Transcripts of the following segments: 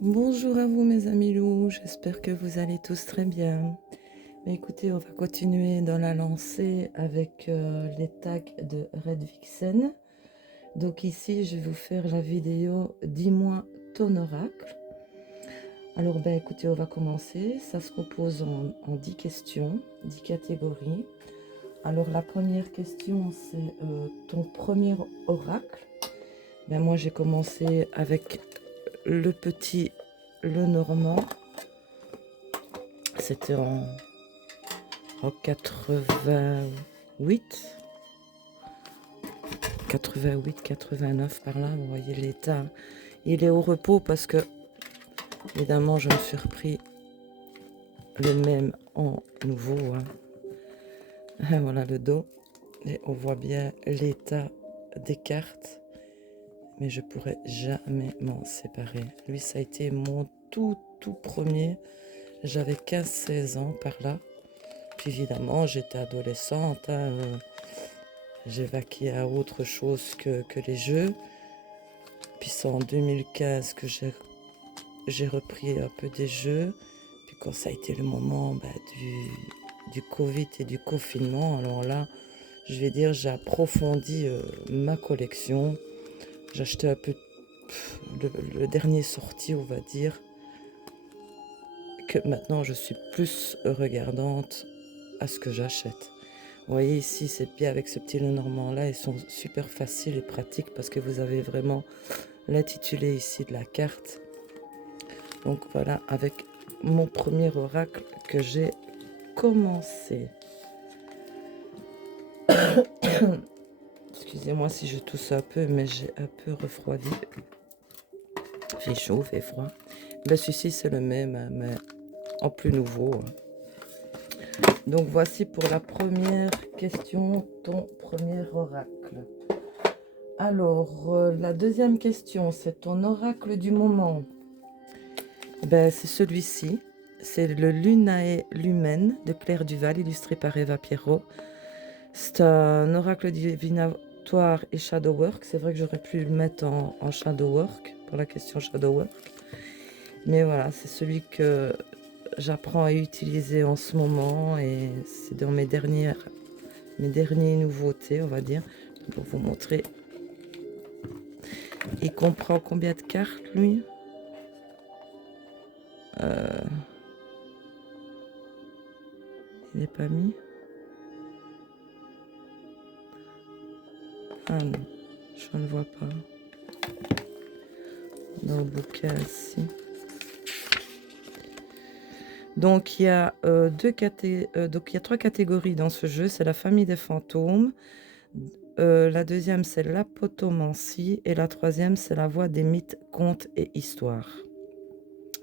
Bonjour à vous mes amis loups, j'espère que vous allez tous très bien. Mais écoutez, on va continuer dans la lancée avec les tags de Red Vixen. Donc ici, je vais vous faire la vidéo Dis-moi ton oracle. Alors ben écoutez, on va commencer. Ça se compose en 10 questions, 10 catégories. Alors la première question, c'est ton premier oracle. Ben moi, j'ai commencé avec le petit Lenormand. C'était en 88, 89 par là, vous voyez l'état. Il est au repos parce que, évidemment, je me suis repris le même en nouveau. Voilà le dos. Et on voit bien l'état des cartes. Mais je pourrais jamais m'en séparer. Lui, ça a été mon tout premier. J'avais 15-16 ans par là. Puis évidemment, j'étais adolescente. J'ai vaqué à autre chose que les jeux. Puis c'est en 2015 que j'ai repris un peu des jeux. Puis quand ça a été le moment du Covid et du confinement, alors là, je vais dire, j'ai approfondi ma collection. J'ai acheté un peu le dernier sorti, on va dire. Que maintenant, je suis plus regardante à ce que j'achète. Vous voyez ici, c'est bien avec ce petit Lenormand là, ils sont super faciles et pratiques parce que vous avez vraiment l'intitulé ici de la carte. Donc voilà, avec mon premier oracle que j'ai commencé. Excusez-moi si je tousse un peu, mais j'ai un peu refroidi. Fait chaud, fait froid. Ben, celui-ci, c'est le même, mais en plus nouveau. Donc voici pour la première question, ton premier oracle. Alors, la deuxième question, c'est ton oracle du moment. Ben, c'est celui-ci. C'est le Lunae Lumen de Claire Duval, illustré par Eva Pierrot. C'est un oracle divinatoire et shadowwork. C'est vrai que j'aurais pu le mettre en shadowwork, pour la question shadowwork. Mais voilà, c'est celui que j'apprends à utiliser en ce moment et c'est dans mes dernières nouveautés, on va dire, pour vous montrer. Il comprend combien de cartes, lui? Il n'est pas mis. Ah non, je ne vois pas. Dans le bouquin ici. Donc il y a donc il y a 3 catégories dans ce jeu. C'est la famille des fantômes. La deuxième, c'est l'apotomancie. Et la troisième, c'est la voix des mythes, contes et histoires.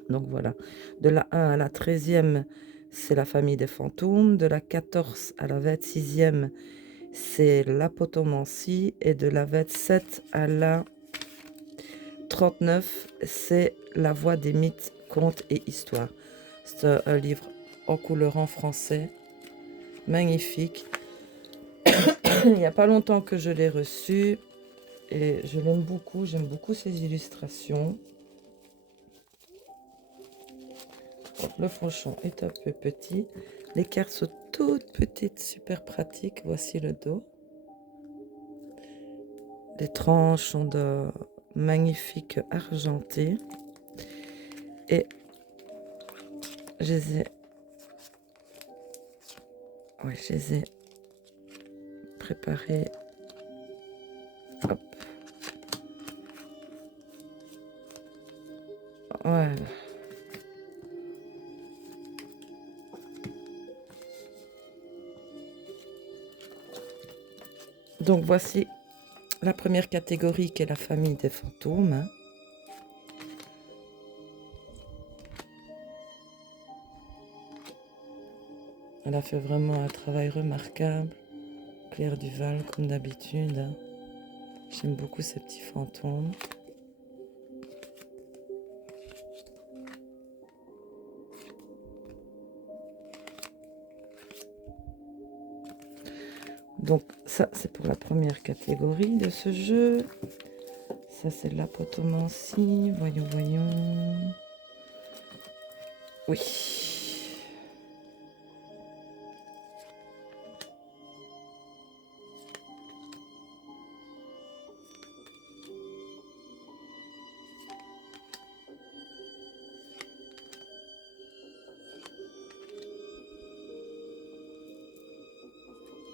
Donc voilà. De la 1 à la 13e, c'est la famille des fantômes. De la 14 à la 26e, c'est l'apotomancie. Et de la 27 à la 39, c'est la voix des mythes, contes et histoires. C'est un livre en couleur en français, magnifique. Il n'y a pas longtemps que je l'ai reçu et je l'aime beaucoup. J'aime beaucoup ses illustrations. Le fauchon est un peu petit. Les cartes sont toutes petites, super pratiques. Voici le dos. Les tranches sont de magnifiques argentés. Et je les ai préparées. Hop. Voilà. Donc voici la première catégorie qui est la famille des fantômes. Elle a fait vraiment un travail remarquable. Claire Duval, comme d'habitude. J'aime beaucoup ces petits fantômes. Donc ça, c'est pour la première catégorie de ce jeu. Ça, c'est l'apotomancie. Voyons. Oui.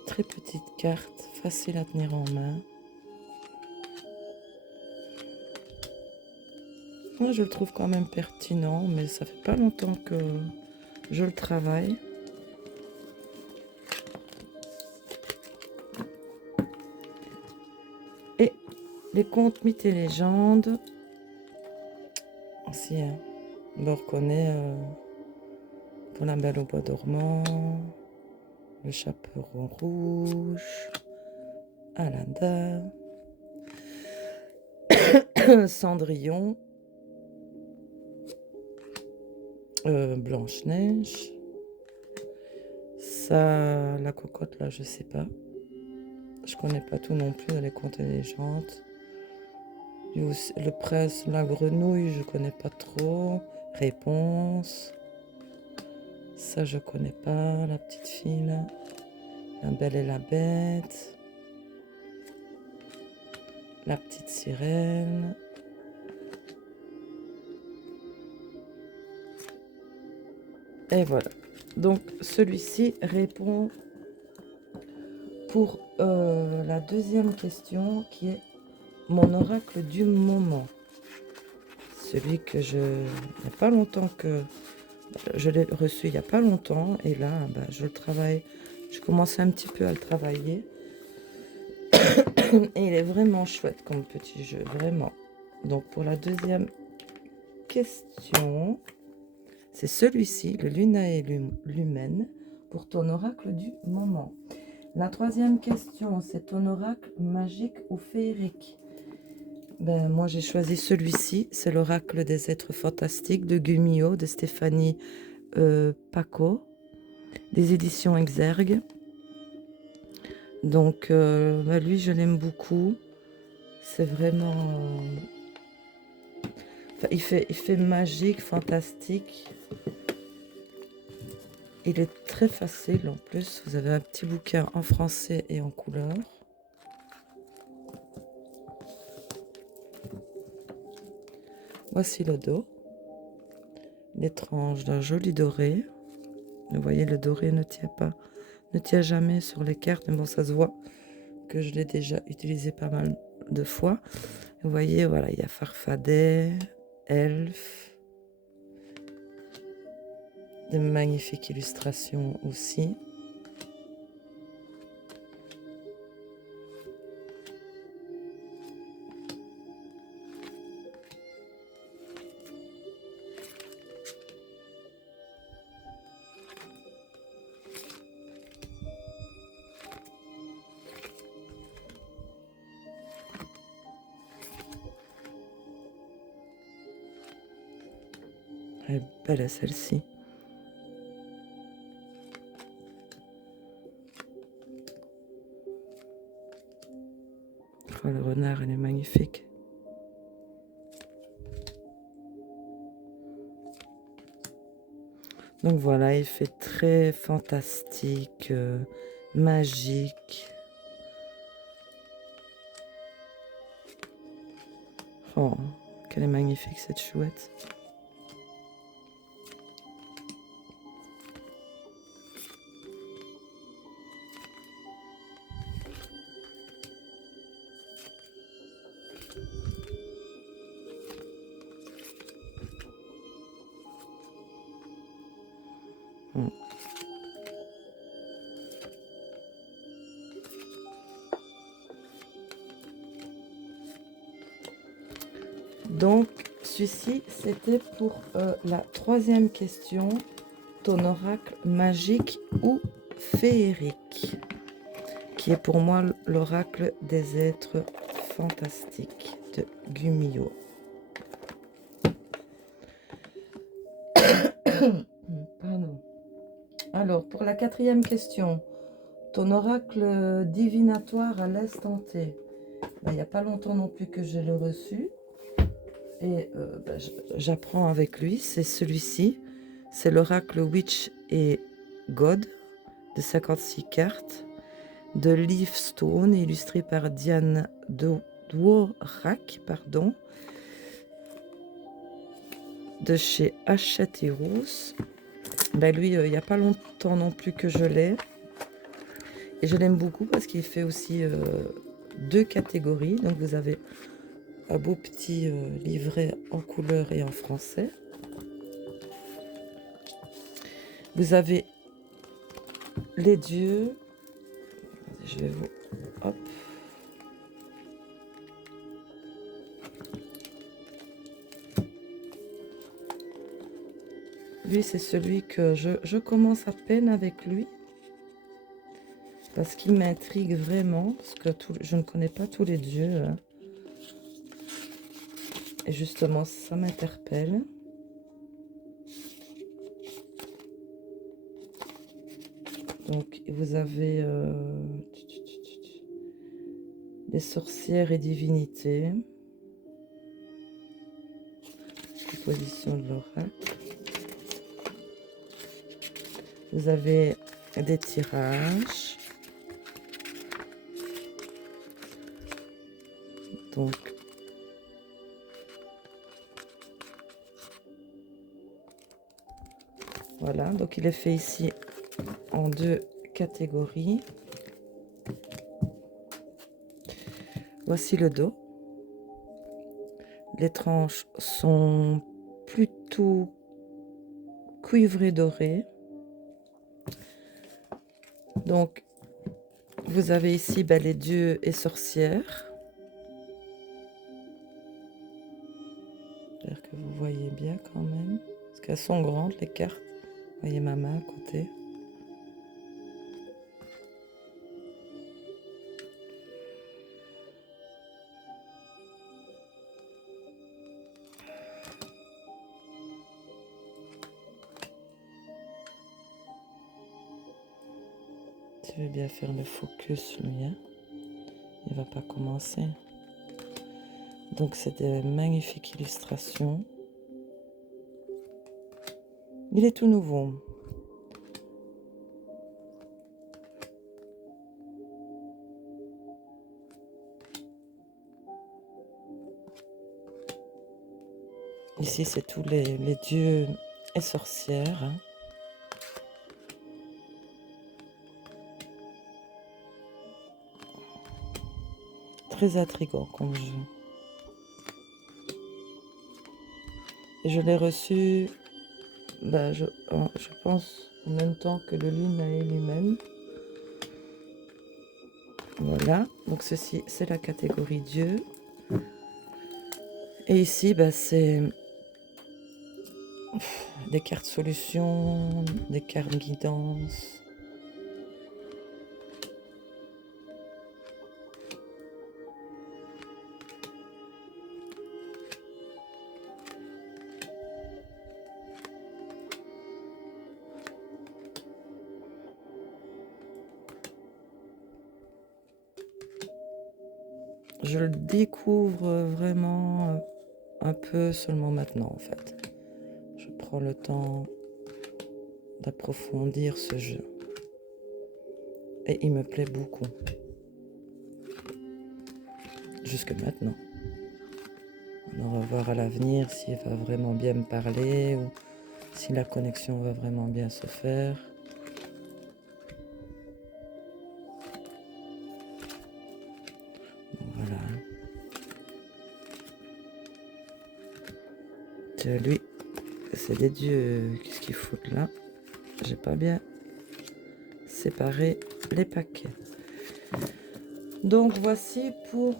Très petite carte, facile à tenir en main. Moi, je le trouve quand même pertinent, mais ça fait pas longtemps que je le travaille. Et les contes, mythes et légendes. Si, hein, on reconnaît pour la Belle au bois dormant, le Chaperon rouge, Alinda, Cendrillon, Blanche-Neige. Ça, la cocotte, là, je sais pas. Je connais pas tout non plus dans les contes et légendes. Le prince, la grenouille, je connais pas trop. Réponse. Ça, je connais pas. La petite fille, là. La Belle et la Bête. La petite sirène. Et voilà. Donc, celui-ci répond pour la deuxième question qui est mon oracle du moment. Celui que il n'y a pas longtemps que je l'ai reçu il n'y a pas longtemps et là je le travaille, je commence un petit peu à le travailler et il est vraiment chouette comme petit jeu, vraiment. Donc pour la deuxième question, c'est celui-ci, le Lunae Lumen, pour ton oracle du moment. La troisième question, c'est ton oracle magique ou féerique. Moi, j'ai choisi celui-ci. C'est l'oracle des êtres fantastiques de Gumio, de Stéphanie Paco, des éditions Exergue. Donc, lui, je l'aime beaucoup. C'est vraiment... il fait magique, fantastique. Il est très facile en plus. Vous avez un petit bouquin en français et en couleur. Voici le dos. L'étrange d'un joli doré. Vous voyez, le doré ne tient jamais sur les cartes. Mais bon, ça se voit que je l'ai déjà utilisé pas mal de fois. Vous voyez, voilà, il y a Farfadet, Elfe. De magnifiques illustrations aussi. Elle est belle celle-ci. Oh, le renard, elle est magnifique. Donc voilà, il fait très fantastique, magique. Oh, qu'elle est magnifique cette chouette. Donc, celui-ci, c'était pour la troisième question. Ton oracle magique ou féerique, qui est pour moi l'oracle des êtres fantastiques de Gumio. Pardon. Alors, pour la quatrième question, ton oracle divinatoire à l'instant T. Il n'y a pas longtemps non plus que je l'ai reçu. Et j'apprends avec lui, c'est celui-ci. C'est l'oracle Witch et God de 56 cartes de Leaf Stone, illustré par Diane Dworak, pardon, de chez Hachette et Rousse. Ben lui, il n'y a pas longtemps non plus que je l'ai. Et je l'aime beaucoup parce qu'il fait aussi 2 catégories. Donc vous avez un beau petit livret en couleur et en français. Vous avez les dieux. Je vais vous... Hop. Lui, c'est celui que je commence à peine avec lui. Parce qu'il m'intrigue vraiment. Parce que je ne connais pas tous les dieux. Hein. Et justement, ça m'interpelle. Donc, vous avez les sorcières et divinités. Composition de l'oracle. Vous avez des tirages. Donc, voilà. Donc, il est fait ici en 2 catégories. Voici le dos. Les tranches sont plutôt cuivrées dorées. Donc, vous avez ici les dieux et sorcières. J'espère que vous voyez bien quand même. Parce qu'elles sont grandes, les cartes. Vous voyez ma main à côté. Je vais bien faire le focus, lui. Hein. Il ne va pas commencer. Donc, c'est des magnifiques illustrations. Il est tout nouveau. Ici, c'est tous les dieux et sorcières. Hein. Très intriguant comme jeu. Et je l'ai reçu, je pense, en même temps que le Lunae lui-même. Voilà, donc ceci, c'est la catégorie Dieu. Et ici, c'est des cartes solutions, des cartes guidance. Je le découvre vraiment un peu seulement maintenant, en fait. Je prends le temps d'approfondir ce jeu. Et il me plaît beaucoup. Jusque maintenant. On va voir à l'avenir s'il va vraiment bien me parler ou si la connexion va vraiment bien se faire. Voilà. Lui, c'est des dieux. Qu'est-ce qu'ils foutent là? J'ai pas bien séparé les paquets. Donc voici pour...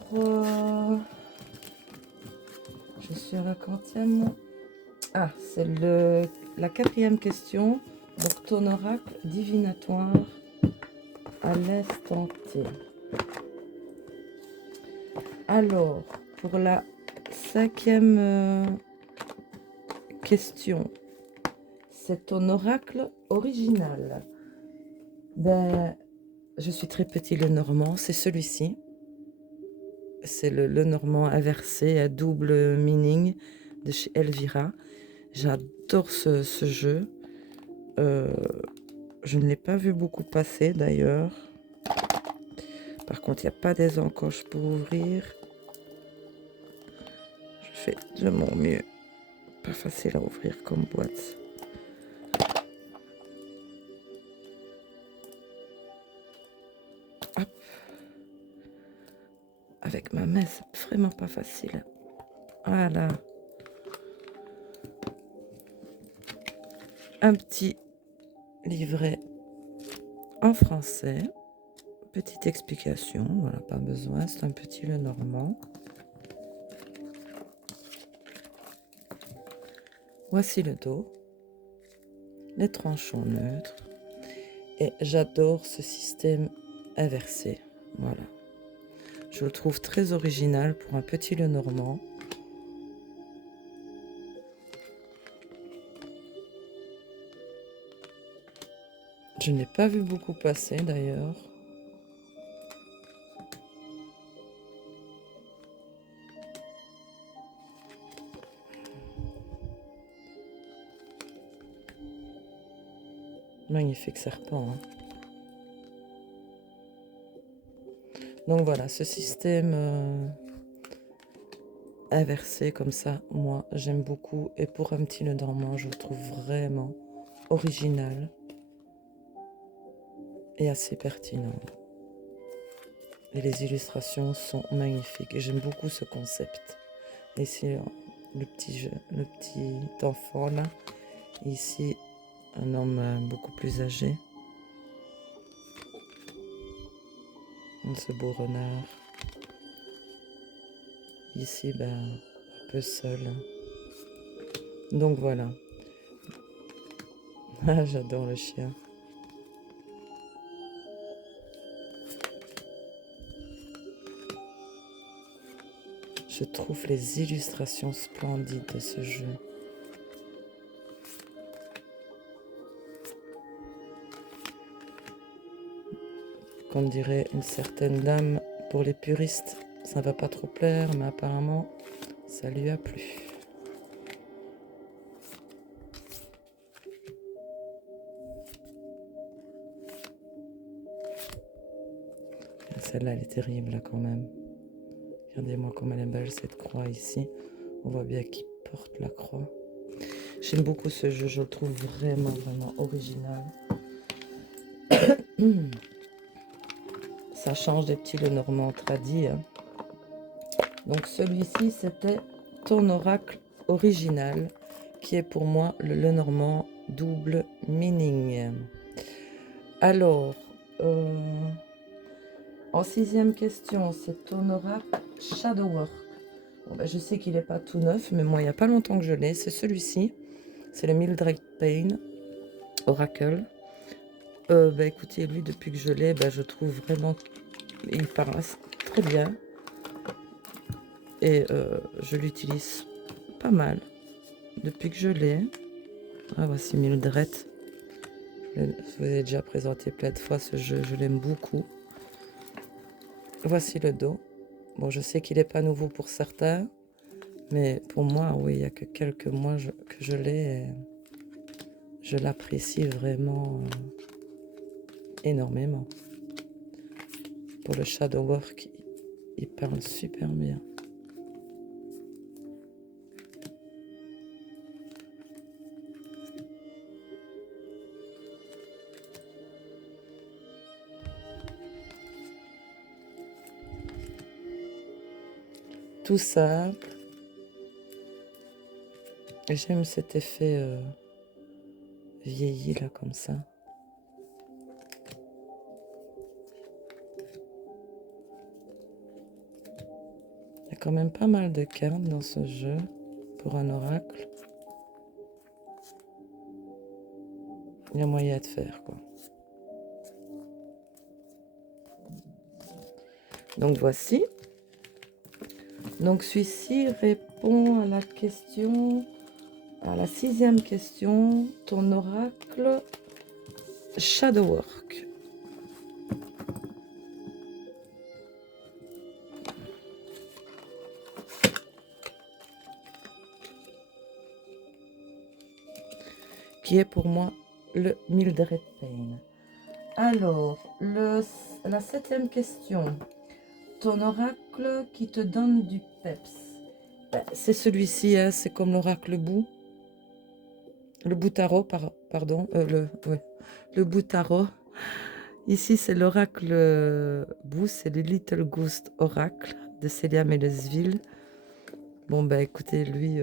je suis à la quantième. Ah, c'est la 4e question. Donc ton oracle divinatoire à l'instant T. Alors, pour la 5e question, c'est ton oracle original. Je suis très petit le normand, c'est celui-ci. C'est le normand inversé à double meaning de chez Elvira. J'adore ce jeu. Je ne l'ai pas vu beaucoup passer d'ailleurs. Par contre, il n'y a pas des encoches pour ouvrir. Je fais de mon mieux. Pas facile à ouvrir comme boîte. Hop. Avec ma main, c'est vraiment pas facile. Voilà. Un petit livret en français. Petite explication, voilà, pas besoin, c'est un petit Lenormand. Voici le dos, les tranchants neutres, et j'adore ce système inversé, voilà. Je le trouve très original pour un petit Lenormand. Je n'ai pas vu beaucoup passer d'ailleurs. Magnifique serpent. Hein. Donc voilà, ce système inversé comme ça, moi j'aime beaucoup. Et pour un petit Lenormand, je le trouve vraiment original et assez pertinent. Et les illustrations sont magnifiques. Et j'aime beaucoup ce concept. Ici, le petit enfant là. Ici, un homme beaucoup plus âgé. Ce beau renard. Ici, un peu seul. Donc voilà. Ah, j'adore le chien. Je trouve les illustrations splendides de ce jeu. Comme dirait une certaine dame, pour les puristes, ça ne va pas trop plaire, mais apparemment, ça lui a plu. Celle-là, elle est terrible, là, quand même. Regardez-moi comme elle est belle, cette croix ici. On voit bien qu'il porte la croix. J'aime beaucoup ce jeu, je le trouve vraiment, vraiment original. Ça change des petits Lenormand tradis. Hein. Donc celui-ci, c'était ton oracle original, qui est pour moi le Lenormand double meaning. Alors, en 6e question, c'est ton oracle Shadowwork. Bon, je sais qu'il n'est pas tout neuf, mais moi, il n'y a pas longtemps que je l'ai. C'est celui-ci. C'est le Mildred Payne Oracle. Écoutez, lui, depuis que je l'ai, je trouve vraiment qu'il parle très bien. Et je l'utilise pas mal depuis que je l'ai. Ah, voici Mildred. Je vous ai déjà présenté plein de fois ce jeu, je l'aime beaucoup. Voici le dos. Bon, je sais qu'il n'est pas nouveau pour certains, mais pour moi, oui, il n'y a que quelques mois que je l'ai. Je l'apprécie vraiment énormément. Pour le Shadowwork, il parle super bien. Tout simple. J'aime cet effet vieilli là comme ça. Il y a quand même pas mal de cartes dans ce jeu pour un oracle. Il y a moyen de faire quoi. Donc voici. Donc celui-ci répond à la question, à la 6e question, ton oracle Shadowwork. Qui est pour moi le Mildred Payne. Alors, la 7e question. Ton oracle qui te donne du peps. Ben, c'est celui-ci, hein, c'est comme l'oracle bout. Le boutaro, pardon. Le boutaro. Ici, c'est l'oracle bout, c'est le Little Ghost Oracle de Célia Melesville. Bon, ben écoutez, lui,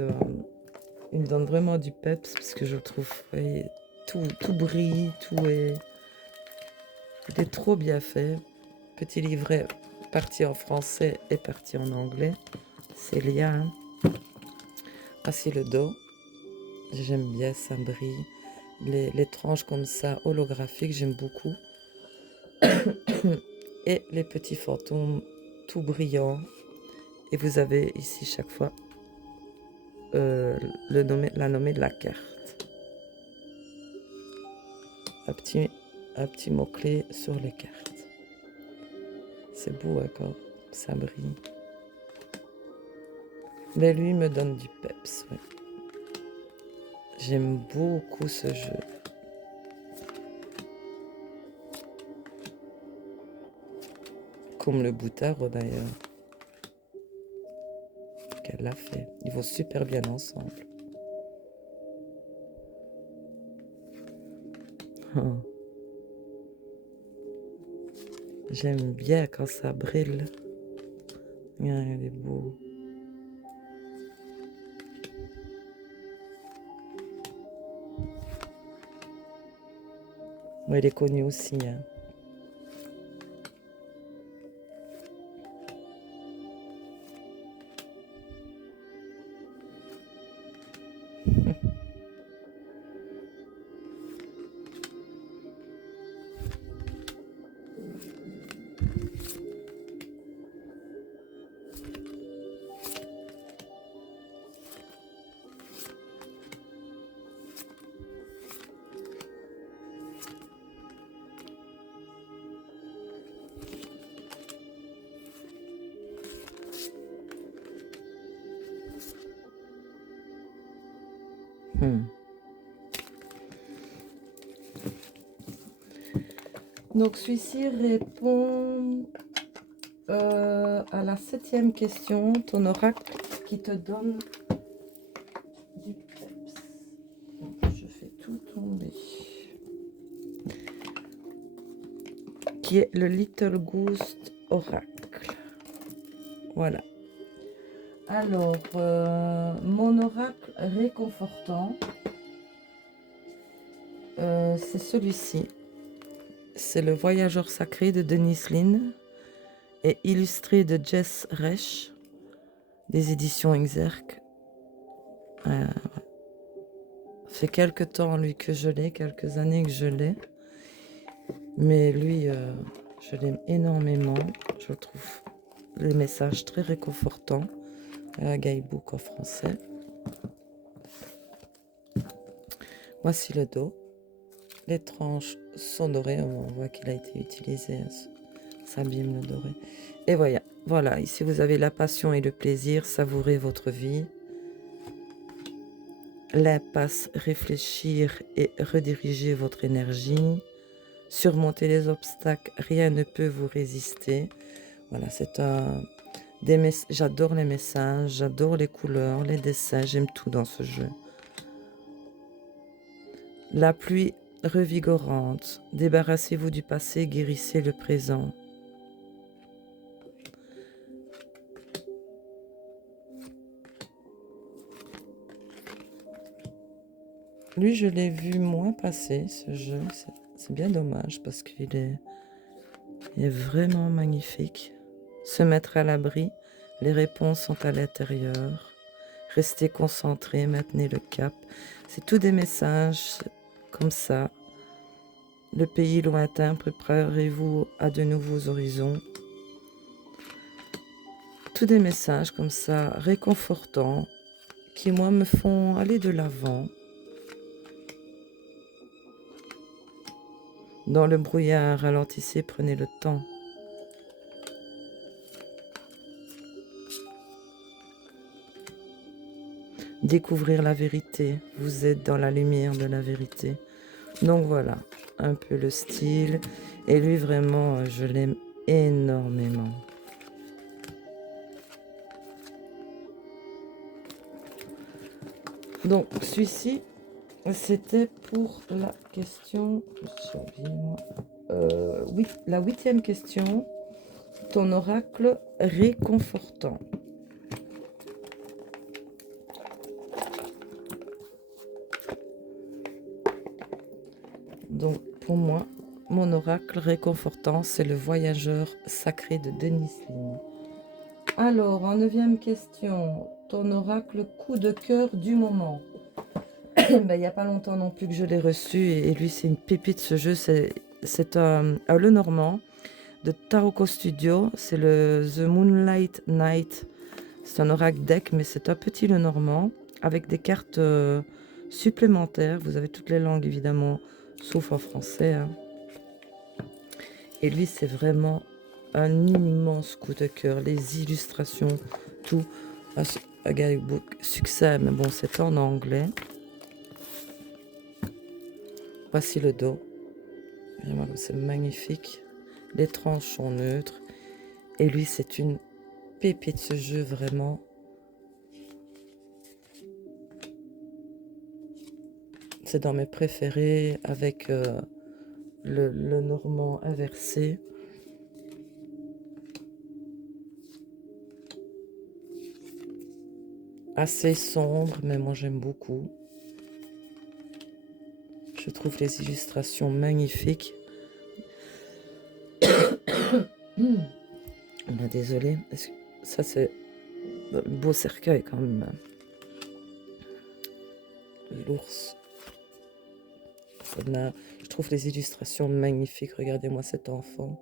il me donne vraiment du peps, parce que je le trouve, tout brille, il est trop bien fait. Petit livret parti en français et parti en anglais. Célia, hein. Voici le dos. J'aime bien, ça brille. Les tranches comme ça, holographiques, j'aime beaucoup. Et les petits fantômes tout brillants. Et vous avez ici chaque fois la nommée de la carte. Un petit mot-clé sur les cartes. C'est beau hein, quand ça brille. Mais lui me donne du peps. Ouais. J'aime beaucoup ce jeu. Comme le boutaro d'ailleurs. Qu'elle l'a fait. Ils vont super bien ensemble. Oh. J'aime bien quand ça brille. Regarde, il est beau. Ouais, il est connu aussi. Hein. Donc celui-ci répond à la 7e question, ton oracle qui te donne du peps. Donc, je fais tout tomber. Qui est le Little Ghost Oracle. Voilà. Alors, mon oracle réconfortant, c'est celui-ci. C'est le Voyageur sacré de Dennis Lynn et illustré de Jess Resch, des éditions Exergue. Fait quelques temps, lui, que je l'ai, quelques années que je l'ai. Mais lui, je l'aime énormément. Je trouve les messages très réconfortants. Guidebook en français. Voici le dos. Les tranches sont dorées. On voit qu'il a été utilisé. Ça abîme le doré. Et voilà. Ici, vous avez la passion et le plaisir. Savourez votre vie. L'impasse, réfléchir et rediriger votre énergie. Surmonter les obstacles. Rien ne peut vous résister. Voilà, c'est j'adore les messages, j'adore les couleurs, les dessins, j'aime tout dans ce jeu. La pluie revigorante, débarrassez-vous du passé, guérissez le présent. Lui, je l'ai vu moins passer, ce jeu. C'est bien dommage parce qu'il est vraiment magnifique. Se mettre à l'abri, les réponses sont à l'intérieur. Restez concentrés, maintenez le cap. C'est tous des messages comme ça. Le pays lointain, préparez-vous à de nouveaux horizons. Tous des messages comme ça, réconfortants, qui moi me font aller de l'avant. Dans le brouillard, ralentissez, prenez le temps. Découvrir la vérité, vous êtes dans la lumière de la vérité. Donc voilà, un peu le style. Et lui, vraiment, je l'aime énormément. Donc, celui-ci, c'était pour la question... J'ai oublié, moi. Oui, la 8e question. Ton oracle réconfortant. Donc, pour moi, mon oracle réconfortant, c'est le voyageur sacré de Denis Ling. Alors, en 9e question, ton oracle coup de cœur du moment. Il n'y a pas longtemps non plus que je l'ai reçu, et lui, c'est une pépite ce jeu. C'est un Lenormand de Taroko Studio. C'est le The Moonlight Knight. C'est un oracle deck, mais c'est un petit Lenormand avec des cartes supplémentaires. Vous avez toutes les langues, évidemment, sauf en français. Hein. Et lui, c'est vraiment un immense coup de cœur. Les illustrations, tout. Un guidebook succès, mais bon, c'est en anglais. Voici le dos. C'est magnifique. Les tranches sont neutres. Et lui, c'est une pépite ce jeu, vraiment. C'est dans mes préférés avec le normand inversé. Assez sombre, mais moi j'aime beaucoup. Je trouve les illustrations magnifiques. Désolée. Ça, c'est un beau cercueil quand même. L'ours. Je trouve les illustrations magnifiques. Regardez-moi cet enfant.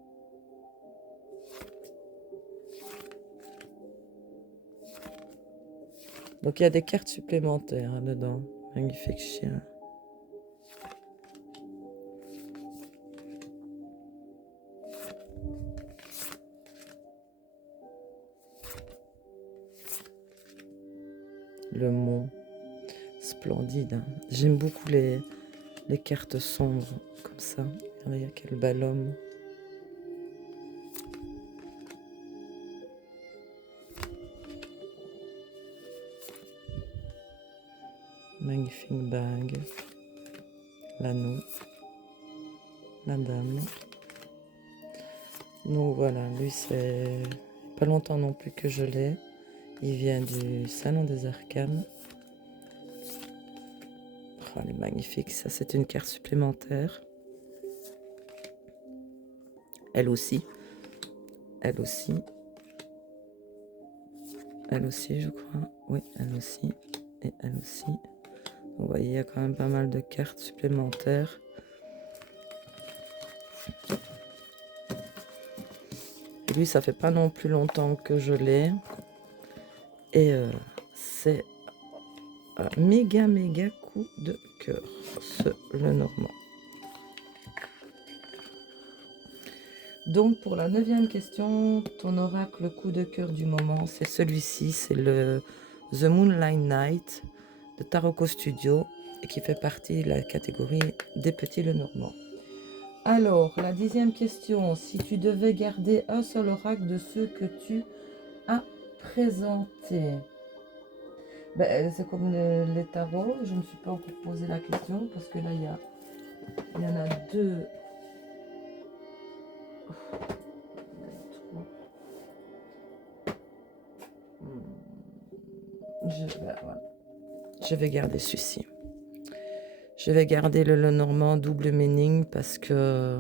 Donc il y a des cartes supplémentaires hein, dedans. Magnifique chien. Le mont. Splendide. Hein. J'aime beaucoup les cartes sombres comme ça. Regardez, quel bel homme. Magnifique bague. L'anneau. La dame. Donc voilà, lui c'est pas longtemps non plus que je l'ai. Il vient du Salon des Arcanes. Oh, elle est magnifique, ça c'est une carte supplémentaire. Elle aussi. Elle aussi. Elle aussi, je crois. Oui, elle aussi. Et elle aussi. Vous voyez, il y a quand même pas mal de cartes supplémentaires. Et lui, ça fait pas non plus longtemps que je l'ai. Et c'est un méga coup de cœur, ce Lenormand. Donc pour la 9e question, ton oracle coup de cœur du moment, c'est celui-ci, c'est le The Moonlight Knight de Taroko Studio et qui fait partie de la catégorie des petits Lenormand. Alors, la 10e question, si tu devais garder un seul oracle de ceux que tu as présentés. C'est comme les tarots, je ne me suis pas encore posé la question parce que là il y en a deux. Je vais garder celui-ci. Je vais garder le Lenormand double meaning parce que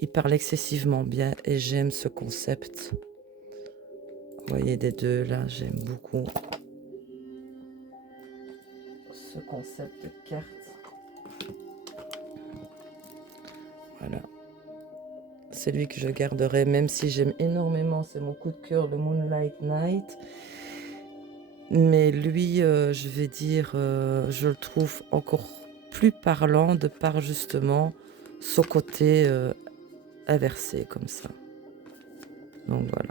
il parle excessivement bien et j'aime ce concept. Vous voyez des deux là, j'aime beaucoup ce concept de carte. Voilà. C'est lui que je garderai, même si j'aime énormément, c'est mon coup de cœur, le Moonlight Knight. Mais lui, je vais dire, je le trouve encore plus parlant de par justement son côté inversé comme ça. Donc voilà.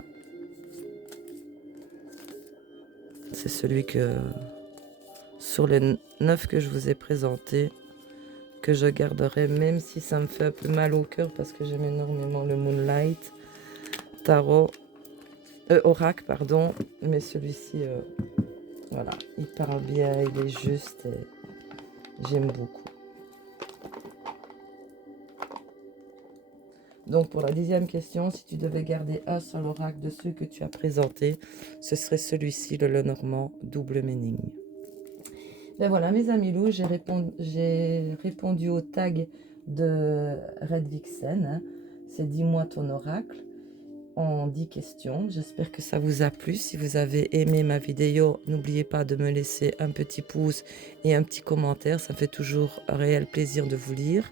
C'est celui que, sur les 9 que je vous ai présentés, que je garderai, même si ça me fait un peu mal au cœur parce que j'aime énormément le Moonlight Tarot, Oracle, pardon. Mais celui-ci, voilà, il parle bien, il est juste et j'aime beaucoup. Donc pour la 10e question, si tu devais garder un seul oracle de ceux que tu as présentés, ce serait celui-ci, le Lenormand double meaning. Ben voilà mes amis loups, j'ai répondu au tag de Red Vixen. Hein. C'est dis-moi ton oracle en 10 questions. J'espère que ça vous a plu. Si vous avez aimé ma vidéo, n'oubliez pas de me laisser un petit pouce et un petit commentaire. Ça fait toujours un réel plaisir de vous lire.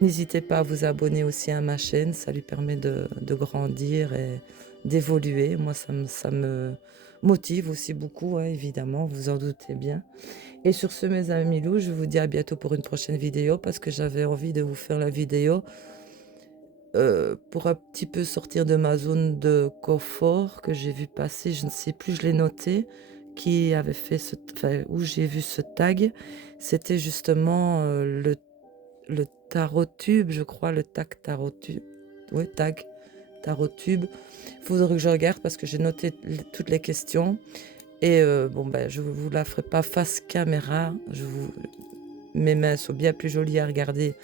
N'hésitez pas à vous abonner aussi à ma chaîne, ça lui permet de grandir et d'évoluer. Moi, ça me motive aussi beaucoup, hein, évidemment, vous en doutez bien. Et sur ce, mes amis loups, je vous dis à bientôt pour une prochaine vidéo parce que j'avais envie de vous faire la vidéo pour un petit peu sortir de ma zone de confort que j'ai vu passer, je ne sais plus, je l'ai noté, qui avait fait où j'ai vu ce tag. C'était justement le tarot tube, je crois, le tag tarot tube. Oui, tag tarot tube. Il faudrait que je regarde parce que j'ai noté toutes les questions. Et bon, ben, je ne vous la ferai pas face caméra. Mes mains sont bien plus jolies à regarder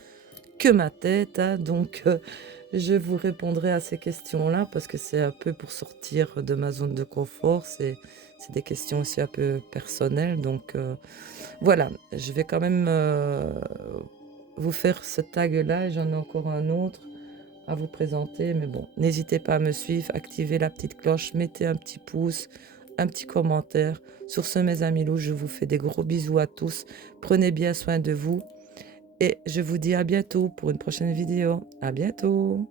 que ma tête. Hein, donc, je vous répondrai à ces questions-là parce que c'est un peu pour sortir de ma zone de confort. C'est des questions aussi un peu personnelles. Donc, voilà, je vais quand même vous faire ce tag-là, et j'en ai encore un autre à vous présenter, mais bon, n'hésitez pas à me suivre, activez la petite cloche, mettez un petit pouce, un petit commentaire. Sur ce, mes amis loups, je vous fais des gros bisous à tous, prenez bien soin de vous, et je vous dis à bientôt pour une prochaine vidéo. À bientôt!